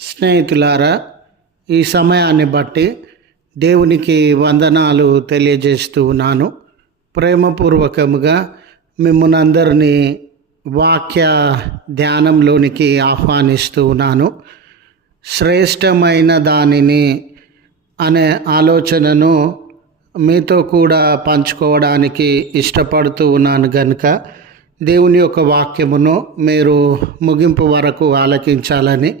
స్నేహితులారా ఈ సమయాన్ని బట్టి దేవునికి వందనాలు తెలియజేస్తూ ఉన్నాను. ప్రేమపూర్వకముగా మిమ్మల్ని అందరినీ వాక్య ధ్యానంలోనికి ఆహ్వానిస్తూ ఉన్నాను. శ్రేష్టమైన దానిని అనే ఆలోచనను మీతో కూడా పంచుకోవడానికి ఇష్టపడుతూ ఉన్నాను గనుక దేవుని యొక్క వాక్యమును మీరు ముగింపు వరకు ఆలకించాలని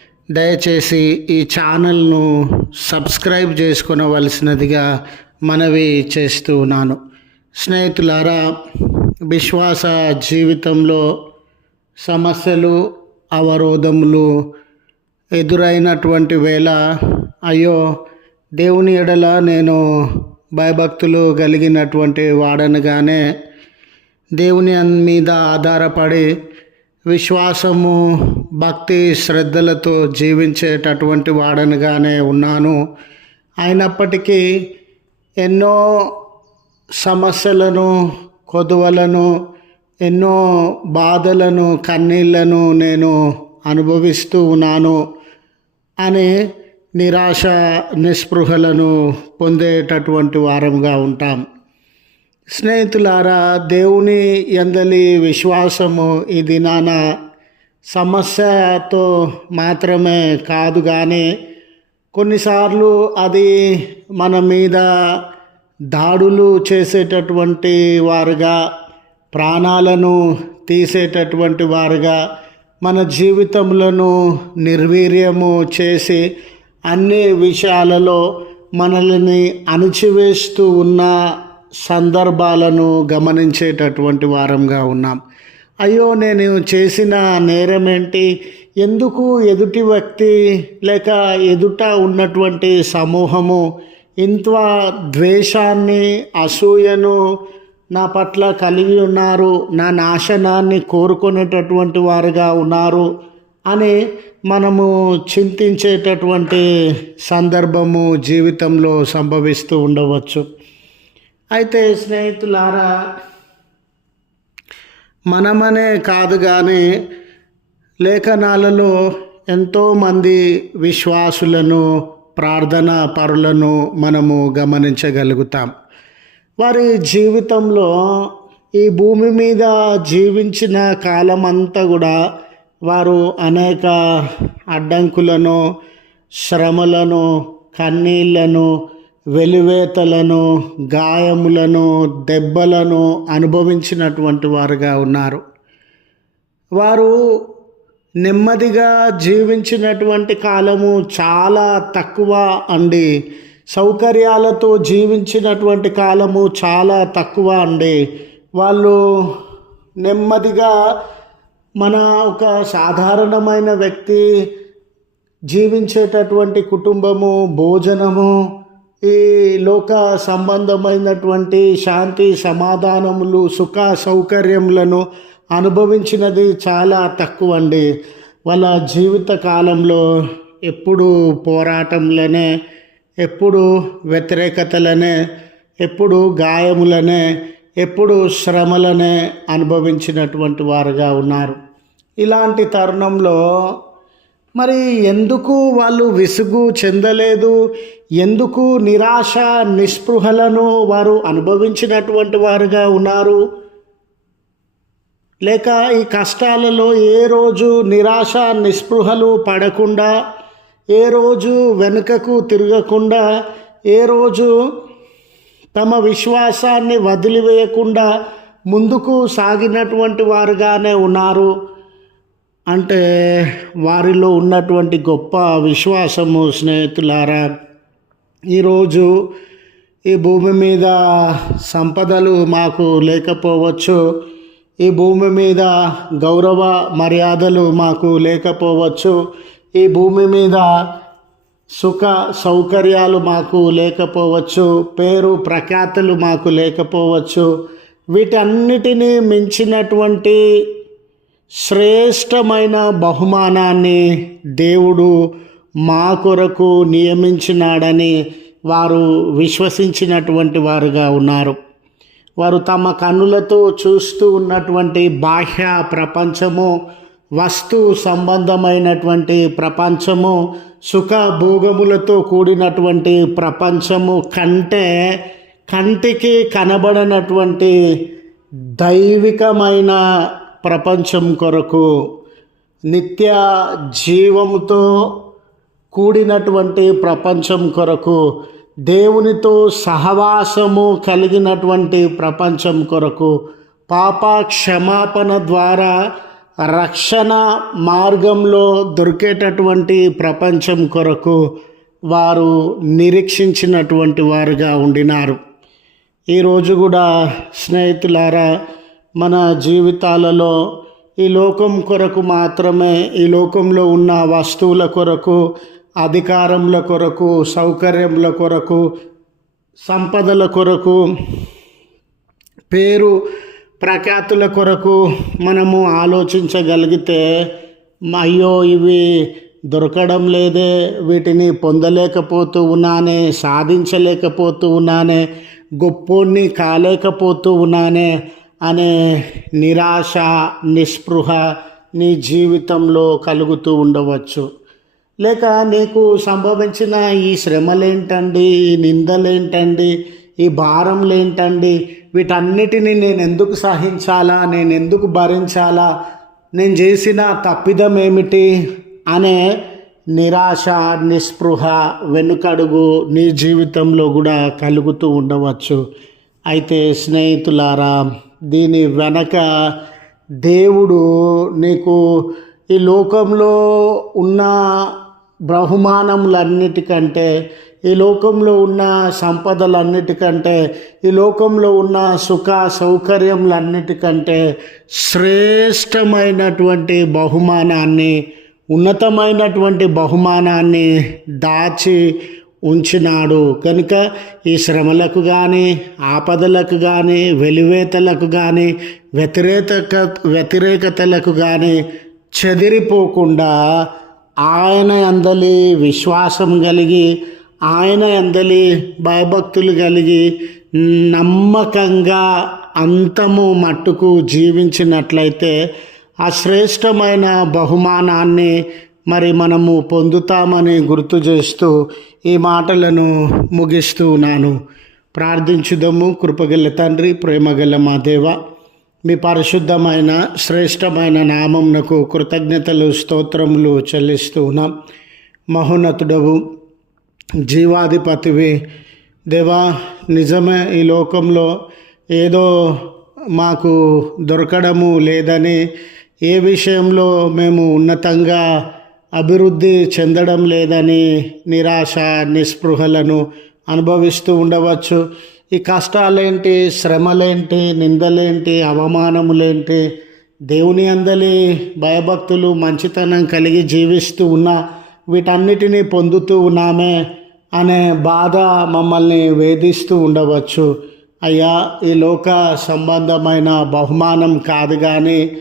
దయచేసి ఈ ఛానల్ను సబ్స్క్రైబ్ చేసుకునవలసినదిగా మనవి చేస్తూ ఉన్నాను. స్నేహితులారా విశ్వాస జీవితంలో సమస్యలు అవరోధములు ఎదురైనటువంటి వేళ అయ్యో దేవుని ఎడల నేను భయభక్తులు కలిగినటువంటి వాడనగానే దేవుని మీద ఆధారపడి విశ్వాసము భక్తి శ్రద్ధలతో జీవించేటటువంటి వాడనిగానే ఉన్నాను. అయినప్పటికీ ఎన్నో సమస్యలను కొదువలను ఎన్నో బాధలను కన్నీళ్ళను నేను అనుభవిస్తూ ఉన్నాను అని నిరాశ నిస్పృహలను పొందేటటువంటి వారంగా ఉంటాం. స్నేహితులారా దేవుని ఎందలి విశ్వాసము ఈ దినాన సమస్యతో మాత్రమే కాదు కానీ కొన్నిసార్లు అది మన మీద దాడులు చేసేటటువంటి వారుగా ప్రాణాలను తీసేటటువంటి వారుగా మన జీవితములను నిర్వీర్యము చేసి అన్ని విషయాలలో మనల్ని అణిచివేస్తూ ఉన్న సందర్భాలను గమనించేటటువంటి వారంగా ఉన్నాం. అయ్యో నేను చేసిన నేరం ఏంటి ఎందుకు ఎదుటి వ్యక్తి లేక ఎదుట ఉన్నటువంటి సమూహము ఇంత ద్వేషాన్ని అసూయను నా పట్ల కలిగి ఉన్నారు నా నాశనాన్ని కోరుకునేటటువంటి వారుగా ఉన్నారు అని మనము చింతించేటటువంటి సందర్భము జీవితంలో సంభవిస్తూ ఉండవచ్చు. అయితే స్నేహితులారా మనమనే కాదు కానీ లేఖనాలలో ఎంతోమంది విశ్వాసులను ప్రార్థన పరులను మనము గమనించగలుగుతాం. వారి జీవితంలో ఈ భూమి మీద జీవించిన కాలమంతా కూడా వారు అనేక అడ్డంకులను శ్రమలను కన్నీళ్ళను వెలివేతలను గాయములను దెబ్బలను అనుభవించినటువంటి వారుగా ఉన్నారు. వారు నెమ్మదిగా జీవించినటువంటి కాలము చాలా తక్కువ అండి. సౌకర్యాలతో జీవించినటువంటి కాలము చాలా తక్కువ అండి. వాళ్ళు నెమ్మదిగా మన ఒక సాధారణమైన వ్యక్తి జీవించేటటువంటి కుటుంబము భోజనము ఈ లోక సంబంధమైనటువంటి శాంతి సమాధానములు సుఖ సౌకర్యములను అనుభవించినది చాలా తక్కువ అండి వాళ్ళ జీవిత కాలంలో ఎప్పుడు పోరాటంలోనే ఎప్పుడు వ్యతిరేకతలనే ఎప్పుడు గాయములనే ఎప్పుడు శ్రమలనే అనుభవించినటువంటి వారుగా ఉన్నారు. ఇలాంటి తరుణంలో మరి ఎందుకు వాళ్ళు విసుగు చెందలేదు? ఎందుకు నిరాశ నిస్పృహలను వారు అనుభవించినటువంటి వారుగా ఉన్నారు? లేక ఈ కష్టాలలో ఏ రోజు నిరాశ నిస్పృహలు పడకుండా ఏ రోజు వెనుకకు తిరగకుండా ఏ రోజు తమ విశ్వాసాన్ని వదిలివేయకుండా ముందుకు సాగినటువంటి వారుగానే ఉన్నారు? అంటే వారిలో ఉన్నటువంటి గొప్ప విశ్వాసము స్నేహితులారా ఈరోజు ఈ భూమి మీద సంపదలు మాకు లేకపోవచ్చు ఈ భూమి మీద గౌరవ మర్యాదలు మాకు లేకపోవచ్చు ఈ భూమి మీద సుఖ సౌకర్యాలు మాకు లేకపోవచ్చు పేరు ప్రఖ్యాతులు మాకు లేకపోవచ్చు వీటన్నిటినీ మించినటువంటి శ్రేష్టమైన బహుమానాన్ని దేవుడు మా కొరకు నియమించినాడని వారు విశ్వసించినటువంటి వారుగా ఉన్నారు. వారు తమ కన్నులతో చూస్తూ ఉన్నటువంటి బాహ్య ప్రపంచము వస్తు సంబంధమైనటువంటి ప్రపంచము సుఖ భోగములతో కూడినటువంటి ప్రపంచము కంటే కంటికి కనబడనటువంటి దైవికమైన ప్రపంచం కొరకు నిత్య జీవముతో కూడినటువంటి ప్రపంచం కొరకు దేవునితో సహవాసము కలిగినటువంటి ప్రపంచం కొరకు పాప క్షమాపణ ద్వారా రక్షణ మార్గంలో దొరికేటటువంటి ప్రపంచం కొరకు వారు నిరీక్షించినటువంటి వారుగా ఉండినారు. ఈరోజు కూడా స్నేహితులారా మన జీవితాలలో ఈ లోకం కొరకు మాత్రమే ఈ లోకంలో ఉన్న వస్తువుల కొరకు అధికారముల కొరకు సౌకర్యముల కొరకు సంపదల కొరకు పేరు ప్రఖ్యాతుల కొరకు మనము ఆలోచించగలిగితే అయ్యో ఇవి దొరకడం లేదే వీటిని పొందలేకపోతూ ఉన్నానే సాధించలేకపోతూ ఉన్నానే గొప్పోడిని కాలేకపోతూ ఉన్నానే అనే నిరాశ నిస్పృహ నీ జీవితంలో కలుగుతూ ఉండవచ్చు. లేక నీకు సంభవించిన ఈ శ్రమలేంటండి ఈ నిందలేంటండి ఈ భారంలేంటండి వీటన్నిటిని నేను ఎందుకు సహించాలా నేను ఎందుకు భరించాలా నేను చేసిన తప్పిదం ఏమిటి అనే నిరాశ నిస్పృహ వెనుకడుగు నీ జీవితంలో కూడా కలుగుతూ ఉండవచ్చు. అయితే స్నేహితులారా దీని వెనక దేవుడు నీకు ఈ లోకంలో ఉన్న బహుమానములన్నిటికంటే ఈ లోకంలో ఉన్న సంపదలన్నిటికంటే ఈ లోకంలో ఉన్న సుఖ సౌకర్యములన్నిటికంటే శ్రేష్టమైనటువంటి బహుమానాన్ని ఉన్నతమైనటువంటి బహుమానాన్ని దాచి ఉంచినాడు. కనుక ఈ శ్రమలకు కానీ ఆపదలకు కానీ వెలివేతలకు కానీ వ్యతిరేక వ్యతిరేకతలకు కానీ చెదిరిపోకుండా ఆయన అందలి విశ్వాసం కలిగి ఆయన అందలి భయభక్తులు కలిగి నమ్మకంగా అంతము మట్టుకు జీవించినట్లయితే ఆ శ్రేష్టమైన బహుమానాన్ని మరి మనము పొందుతామని గుర్తు చేస్తూ ఈ మాటలను ముగిస్తూ ఉన్నాను. ప్రార్థించుదము. కృపగల తండ్రి ప్రేమగల మా దేవ మీ పరిశుద్ధమైన శ్రేష్టమైన నామంనకు కృతజ్ఞతలు స్తోత్రములు చెల్లిస్తూ ఉన్నాం. మహోన్నతుడవు జీవాధిపతివి. దేవా నిజమే ఈ లోకంలో ఏదో మాకు దొరకడము లేదని ఏ విషయంలో మేము ఉన్నతంగా అభివృద్ధి చెందడం లేదని నిరాశ నిస్పృహలను అనుభవిస్తూ ఉండవచ్చు. ఈ కష్టాలేంటి? శ్రమలేంటి? నిందలేంటి? అవమానములేంటి? దేవుని అందలి భయభక్తులు మంచితనం కలిగి జీవిస్తూ ఉన్నా వీటన్నిటినీ పొందుతూ ఉన్నామే అనే బాధ మమ్మల్ని వేధిస్తూ ఉండవచ్చు. అయ్యా ఈ లోక సంబంధమైన బహుమానం కాదు కానీ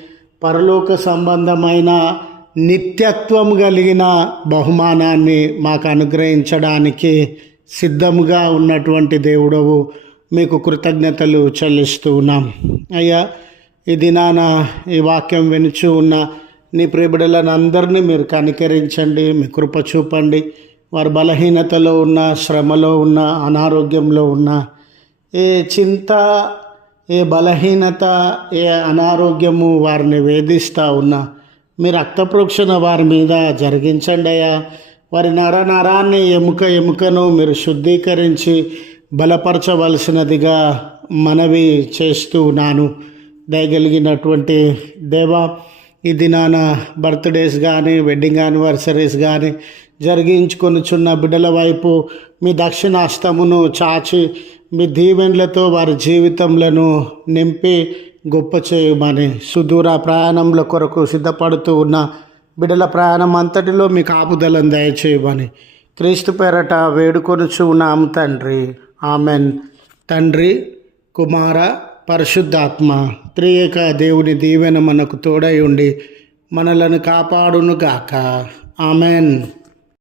పరలోక సంబంధమైన నిత్యత్వం కలిగిన బహుమానాన్ని మాకు అనుగ్రహించడానికి సిద్ధముగా ఉన్నటువంటి దేవుడవు. మీకు కృతజ్ఞతలు చెల్లిస్తూ ఉన్నాం. అయ్యా ఈ దినాన ఈ వాక్యం వినుచు ఉన్న నీ ప్రియబిడలను అందరినీ మీరు కనికరించండి మీ కృప చూపండి. వారు బలహీనతలో ఉన్న శ్రమలో ఉన్న అనారోగ్యంలో ఉన్న ఏ చింత ఏ బలహీనత ఏ అనారోగ్యము వారిని వేధిస్తూ ఉన్నా మీ రక్త ప్రోక్షణ వారి మీద జరిగించండి అయ్యా. వారి నర నరాన్ని ఎముక ఎముకను మీరు శుద్ధీకరించి బలపరచవలసినదిగా మనవి చేస్తూ ఉన్నాను. దయగలిగినటువంటి దేవా ఈ దినాన బర్త్డేస్ కానీ వెడ్డింగ్ యానివర్సరీస్ కానీ జరిగించుకొనిచున్న బిడ్డల వైపు మీ దక్షిణాస్తమును చాచి మీ దీవెన్లతో వారి జీవితంలో నింపి గొప్ప చేయమని సుదూర ప్రయాణంల కొరకు సిద్ధపడుతూ ఉన్న బిడల ప్రయాణం అంతటిలో మీకు ఆపుదలను దయచేయమని క్రీస్తు పేరట వేడుకొనుచు ఉన్నాము తండ్రి. ఆమెన్. తండ్రి కుమార పరిశుద్ధాత్మ త్రియేక దేవుని దీవెన మనకు తోడై ఉండి మనలను కాపాడునుగాక. ఆమెన్.